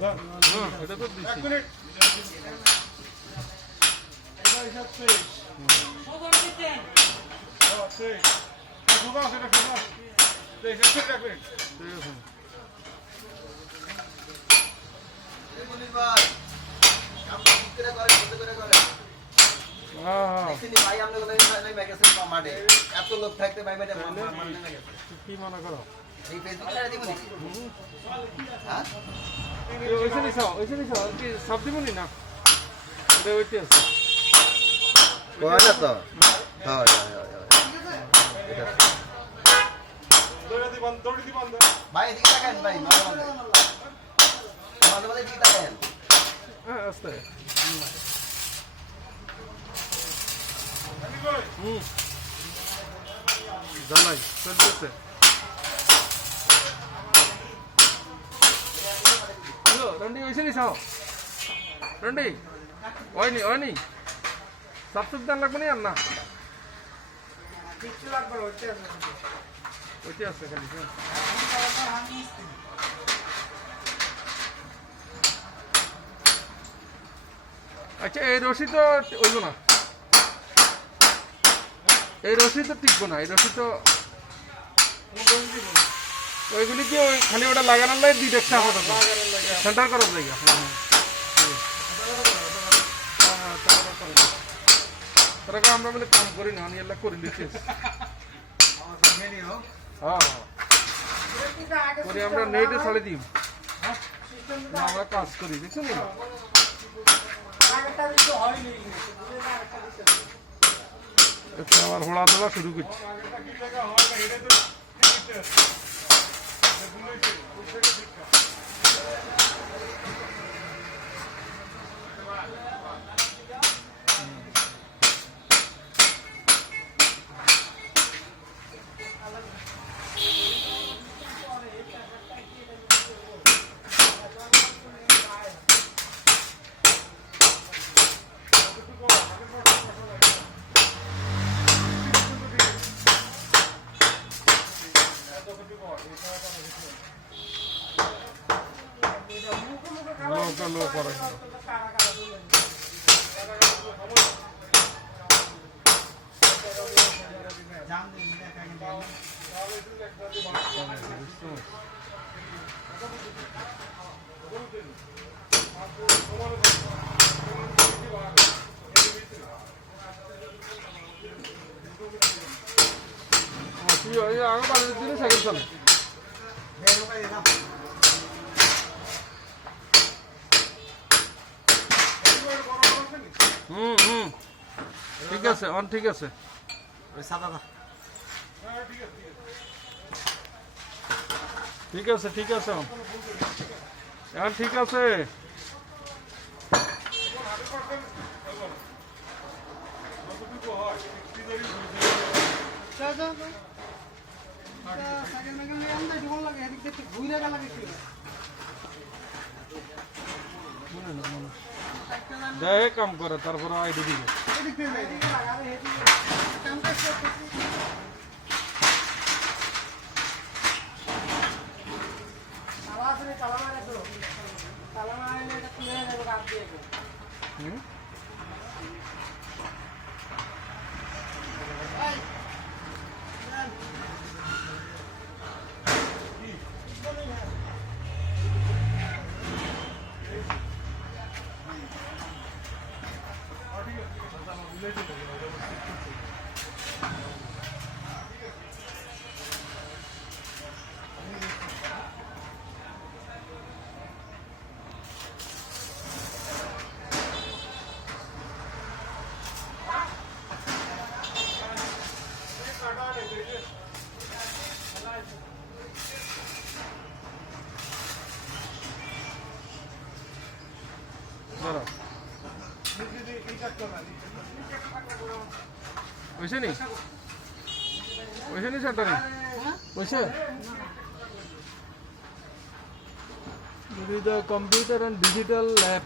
এটা তো দিছি। 1 মিনিট। এটা হিসাব শেষ। খবর দিতেন। ও শেষ। ঢোকাও সেটা ঢোকাও। শেষ ঠিক রাখবেন। ঠিক আছে। এই মনির ভাই। কাম করে করে। ভাই আমরা নাই গেছে মাঠে এত লোক থাকতে ভাই মাঠে কি মনে করো এই ফেসবুক ছাড়া দিব নাকি হ্যাঁ ওইখানে কি সব দিব না এটা ওইটি আছে কোয়াটা তো হ্যাঁ এটা দৌড়ি দি বন্ধ ভাই এদিকে তাকান ভাই মাঝে দিকে তাকান হ্যাঁ আস্তে জানাই চলতেছে রন্ডি ওইসে নি সাও রন্ডি ওইনি সবসুক দান লাগবে না আর না কিছু লাগবে ওইটি আছে খালি আচ্ছা এই রশি তো ওইব না এই রশি তো টিকবো না এই রশি তো ওইগুলি কি ওই খালি ওটা লাগানোর লাগে দুই দেখতে হবে সেন্টার করার জায়গা তারা আমরা মানে কাম করি না আমি এগুলা করে দিচ্ছি হ্যাঁ করি আমরা নেটে ছাড়ে দিই আমরা কাজ করি দেখছেন না আবার হোড়া দেওয়া শুরু করছি লো করে আগে বাড়ির দিনে সাইকেল চলে ঠিক আছে অন ঠিক আছে ঠিক আছে ঠিক আছে এখন ঠিক আছে দেহে কাম করে তারপরে আইডি দিকে वैसे नहीं सेंटर नहीं वैसे the computer and digital lab